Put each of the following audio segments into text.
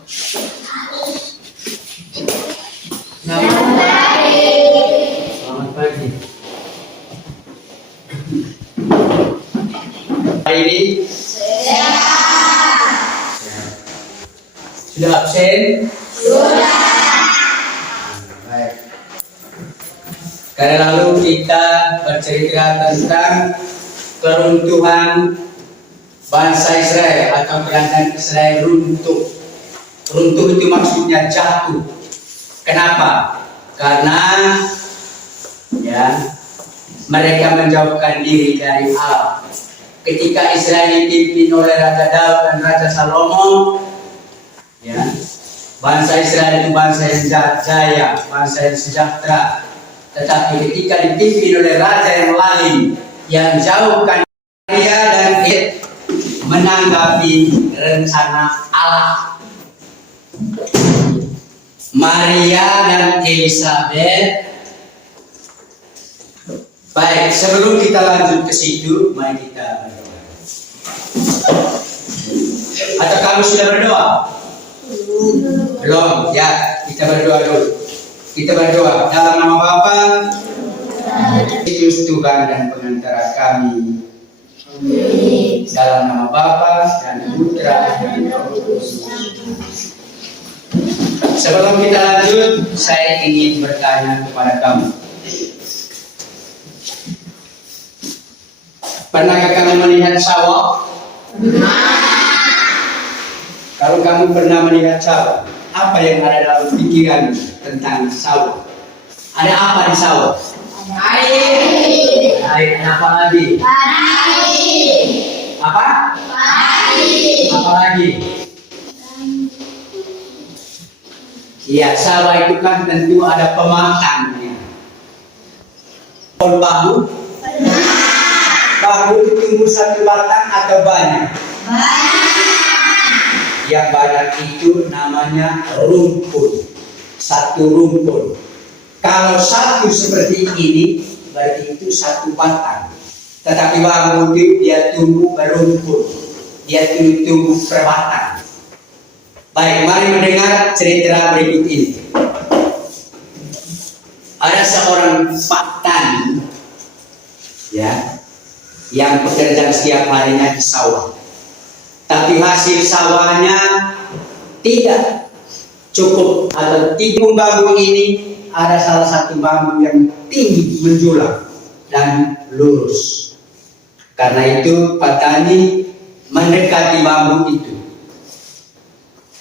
Selamat pagi. Hari ini sudah absen? Sudah. Baik. Karena lalu kita bercerita tentang keruntuhan bangsa Israel atau kerajaan Israel runtuh. Runtuh itu maksudnya jatuh. Kenapa? Karena mereka menjauhkan diri dari Allah. Ketika Israel dipimpin oleh Raja Daud dan Raja Salomo, bangsa Israel itu bangsa yang jaya, bangsa yang sejahtera. Tetapi ketika dipimpin oleh raja yang lain, yang jauhkan dia dan dia menanggapi rencana Allah. Maria dan Elizabeth. Baik, sebelum kita lanjut ke situ, mari kita berdoa. Atau kamu sudah berdoa? Belum, ya, kita berdoa dulu. Kita berdoa dalam nama Bapa, Yesus Tuhan dan pengantara kami. Dalam nama Bapa dan Putra dan Roh Kudus. Sebelum kita lanjut, saya ingin bertanya kepada kamu. Pernahkah kamu melihat sawah? Kalau kamu pernah melihat sawah, apa yang ada dalam pikiran tentang sawah? Ada apa di sawah? Air. Air. Apa lagi? Apa? Apa lagi? Ya, sawah itu kan tentu ada pemakannya. Bahu? Bahu itu tumbuh satu batang atau banyak? Yang banyak itu namanya rumpun. Satu rumpun. Kalau satu seperti ini, berarti itu satu batang. Tetapi bahu itu dia tumbuh berumpun. Dia tumbuh berbatang. Baik, mari mendengar cerita berikut ini. Ada seorang petani, yang bekerja setiap harinya di sawah. Tapi hasil sawahnya tidak cukup, atau timbung bambu ini ada salah satu bambu yang tinggi menjulang dan lurus. Karena itu petani mendekati bambu itu.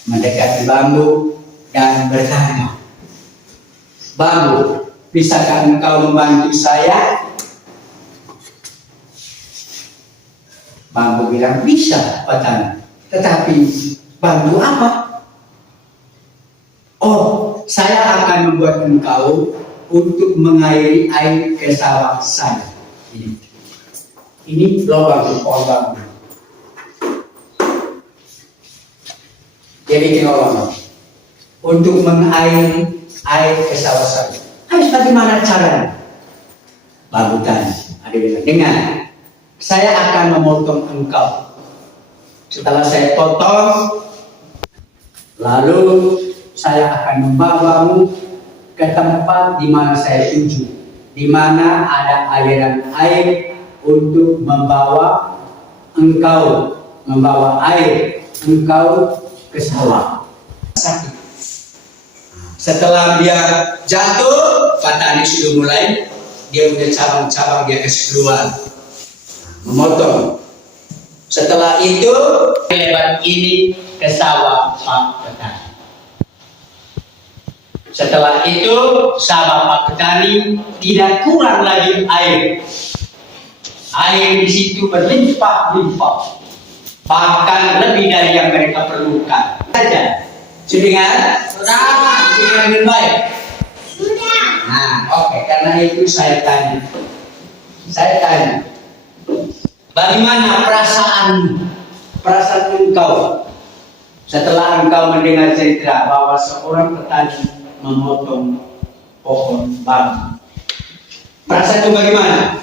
Mendekati bambu dan bertanya, "Bambu, bisakah engkau membantu saya?" Bambu bilang, "Bisa, petani. Tetapi bambu apa?" "Oh, saya akan membuat engkau untuk mengairi air ke sawah saya." Ini lubang pohon bambu. Dia bikin lubang untuk mengairi air ke sawah saya. Harus bagaimana caranya? Bambu tani. Ada bilang, "Dengar, saya akan memotong engkau. Setelah saya potong, lalu saya akan membawamu ke tempat di mana saya tuju, di mana ada aliran air untuk membawa air engkau ke sawah." Sakit. Setelah dia jatuh, petani sudah mulai, dia punya cabang-cabang dia kasih keluar, memotong. Setelah itu lebar ini ke sawah Pak Petani. Setelah itu sawah Pak Petani tidak kurang lagi air. Air di situ berlimpah-limpah, bahkan lebih dari yang mereka perlukan. Saja, sudah dengan baik. Sudah. Nah, oke. Karena itu saya tanya, bagaimana perasaan engkau setelah engkau mendengar cerita bahwa seorang petani memotong pohon bambu? Perasaan itu bagaimana?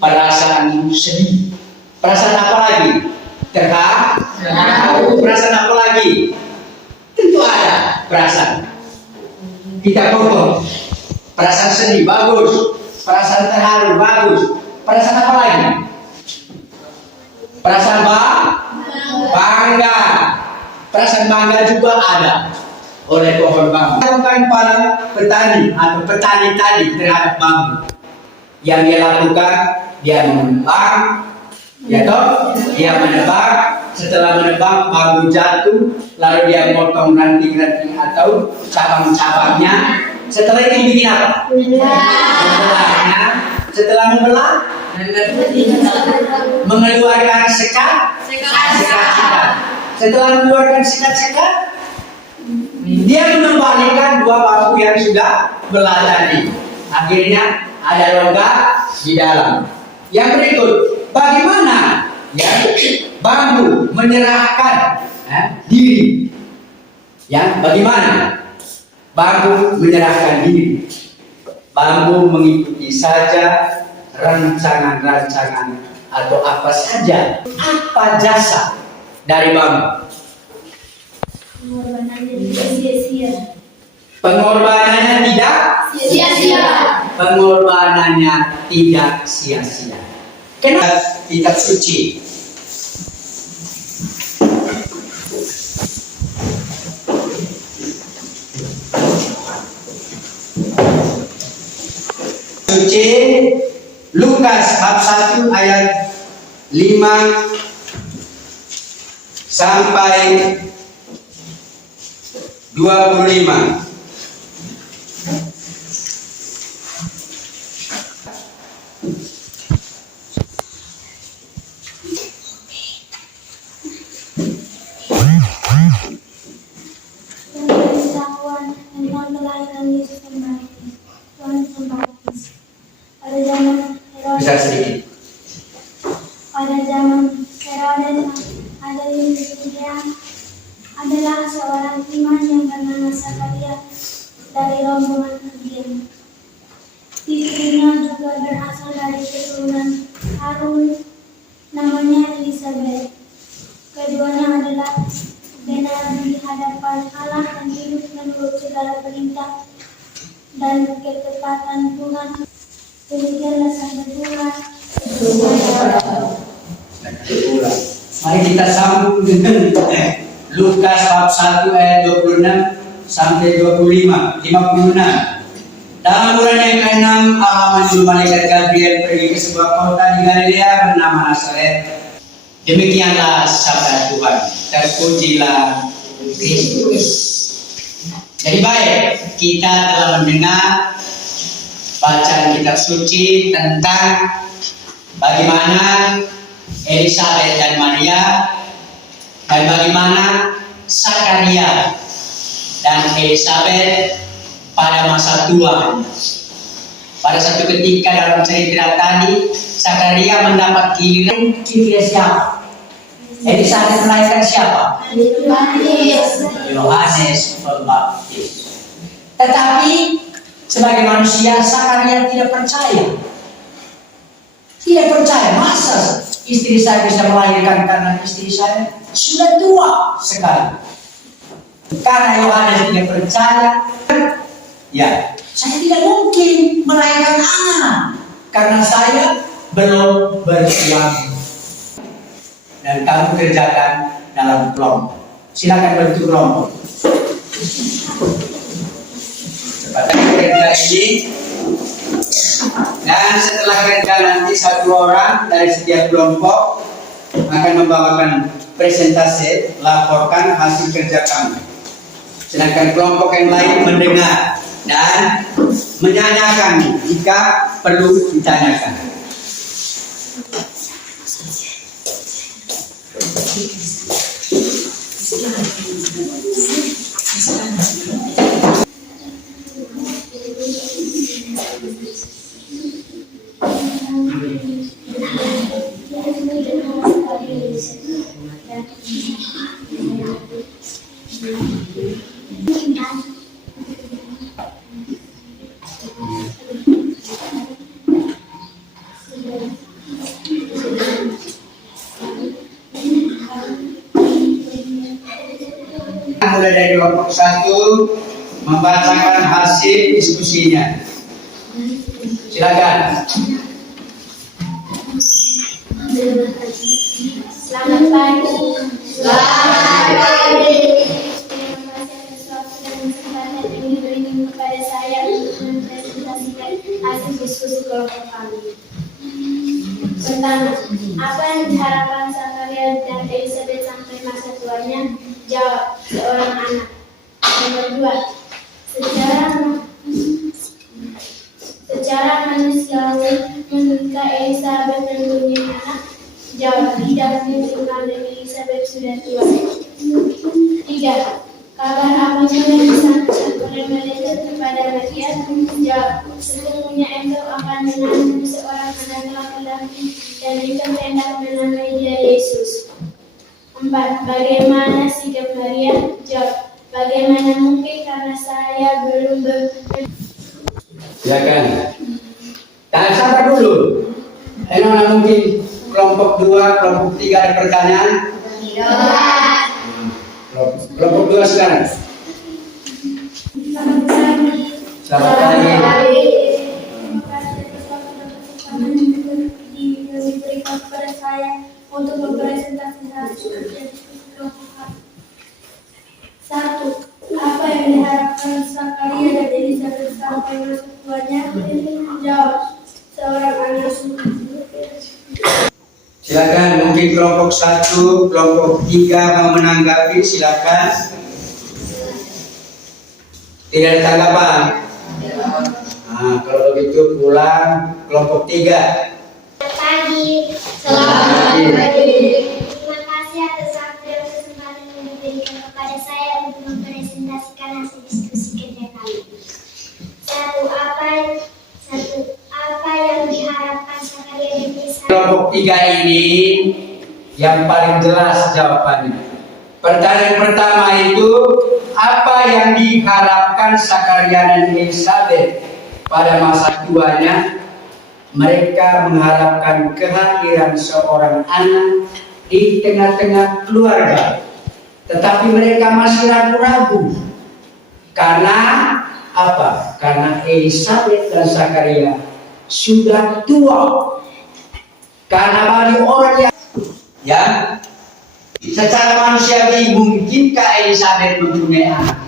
Perasaan sedih. Perasaan apa lagi? Terharu. Perasaan apa lagi? perasaan. Kita pokok. Perasaan sedih bagus, perasaan terharu bagus, perasaan apa lagi? Perasaan bangga, perasaan bangga juga ada oleh pohon bambu. Bukan para petani atau petani tadi terhadap bambu yang dia lakukan, dia menebang, ya toh, dia menebang. Setelah menebang bambu jatuh, lalu dia potong ranting-ranting atau cabang-cabangnya. Setelah itu bikin apa? Membelahnya. Setelah membelah, mengeluarkan sekat. Setelah mengeluarkan sekat, dia mengembalikan dua bambu yang sudah belah tadi. Akhirnya ada logam di dalam. Yang berikut, bagaimana ya bambu menyerahkan diri? Ya, bagaimana? Bambu menyerahkan diri. Bambu mengikuti saja rancangan-rancangan atau apa saja. Apa jasa dari bambu? Pengorbanannya tidak sia-sia. Pengorbanannya tidak sia-sia. Kenapa? Kitab suci. Suci Lukas bab 1 ayat 5 sampai 25. Tentang kelahiran Yesus Yohanes Pembaptis. Pada zaman Herodes, Bisa sedikit. pada zaman Herodes ada yang adalah seorang imam yang bernama Zakaria dari rombongan Abia. Istrinya juga berasal dari keturunan Harun, namanya Elisabeth. Keduanya adalah benar di hadapan Allah dan hidup menurut segala perintah dan ketepatan Tuhan. Demikianlah sabda Tuhan. Mari kita sambung dengan Lukas bab 1 ayat 26 sampai 55, 56. Dalam bulan yang ke-6, Allah menyuruh malaikat Gabriel pergi ke sebuah kota di Galilea bernama Nazaret. Demikianlah sabda Tuhan. Terpujilah Kristus. Jadi baik, kita telah mendengar bacaan kitab suci tentang bagaimana Elisabeth dan Maria, dan bagaimana Zakaria dan Elisabeth pada masa tua. Pada satu ketika dalam cerita tadi, Zakaria mendapat giliran. Siapa? Elisabeth melahirkan siapa? Yohanes Pembaptis. Tetapi sebagai manusia, Zakaria tidak percaya. Tidak percaya, masa istri saya bisa melahirkan karena istri saya sudah tua sekali. Karena Yohanes tidak percaya, ya, saya tidak mungkin melahirkan anak karena saya belum bersuami. Dan kamu kerjakan dalam kelompok. Silakan bentuk kelompok. Cepatnya kerja ini. Dan setelah kerja nanti satu orang dari setiap kelompok akan membawakan presentasi, laporkan hasil kerja kamu. Sedangkan kelompok yang lain mendengar dan menyanyikan jika perlu ditanyakan. mulai dari kelompok 1 membacakan hasil diskusinya. Silakan. Selamat pagi. Selamat pagi. Terima kasih atas waktu dan kesempatan yang diberikan kepada saya untuk mempresentasikan hasil diskusi kelompok kami. Pertama, apa yang diharapkan Zakaria dan Elizabeth sampai masa tuanya? Jawab, seorang anak. Nomor 2, secara manusiawi, menurut Elizabeth mempunyai anak? Jawab, tidak mungkin karena Elizabeth sudah tua. 3, kabar apa yang disampaikan oleh malaikat kepada Maria? Jawab, sesungguhnya engkau akan mengandung seorang anak laki-laki dan engkau hendak menamai dia Yesus. 4, bagaimana sikap Maria? Jawab, bagaimana mungkin karena saya belum Silakan. Tahan sabar dulu. Mana mungkin kelompok 2, kelompok 3 ada pertanyaan? Tidak. Kelompok 2 sekarang. Selamat pagi. Selamat pagi. Terima kasih atas waktu dan kesempatan yang diberikan kepada saya untuk mempresentasikan hasil kelompok kami. 1. Apa yang diharapkan Zakaria dan Elizabeth sampai masa tuanya? Jawab, seorang anak. Silakan, mungkin kelompok 1, kelompok 3 mau menanggapi, silakan. Tidak ada tanggapan? Nah, kalau begitu pulang kelompok 3. Pagi. Selamat pagi. Terima kasih atas waktu dan kesempatan yang diberikan kepada saya untuk mempresentasikan hasil diskusi kerja kami. Apa yang diharapkan Zakaria dan Elizabeth? Kelompok 3 ini yang paling jelas jawabannya. Pertanyaan pertama itu, apa yang diharapkan Zakaria dan Elizabeth pada masa tuanya? Mereka mengharapkan kehadiran seorang anak di tengah-tengah keluarga. Tetapi mereka masih ragu-ragu. Karena apa? Karena Elizabeth dan Zakaria sudah tua. Karena bagi orang yang secara manusiawi mungkinkah Elizabeth mempunyai anak?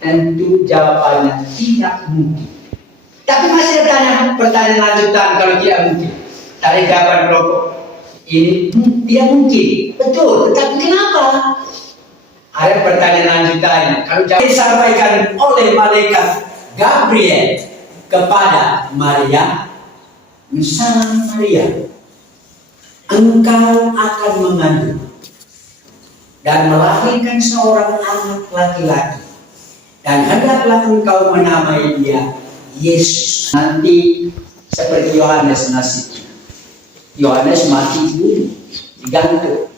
Tentu jawabannya tidak mungkin. Tapi masih ada pertanyaan lanjutan kalau tidak mungkin. Dari jawaban kelompok ini tidak mungkin. Betul, tetapi kenapa? Ada pertanyaan lanjutannya. Kalau jawab disampaikan oleh malaikat Gabriel kepada Maria, misalnya Maria, engkau akan mengandung dan melahirkan seorang anak laki-laki, dan hendaklah engkau menamai dia Yesus. Nanti seperti Yohanes nasibnya. Yohanes mati dulu, digantung.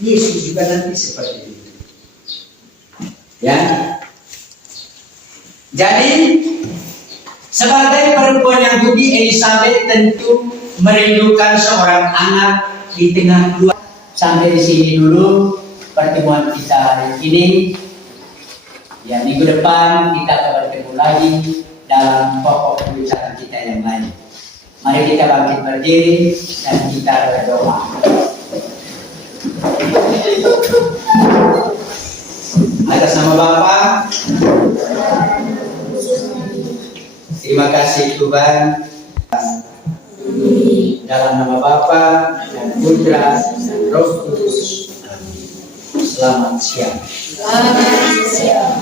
Yesus juga nanti seperti itu. Ya. Jadi sebagai perempuan Yahudi, Elizabeth tentu merindukan seorang anak di tengah keluarga. Sampai di sini dulu pertemuan kita hari ini. Ya, minggu depan kita akan bertemu lagi dalam pokok pembicaraan kita yang lain. Mari kita bangkit berdiri dan kita berdoa. Atas nama Bapa, terima kasih Tuhan. Dalam nama Bapa dan Putra dan Roh Kudus. Selamat siang. Selamat siang.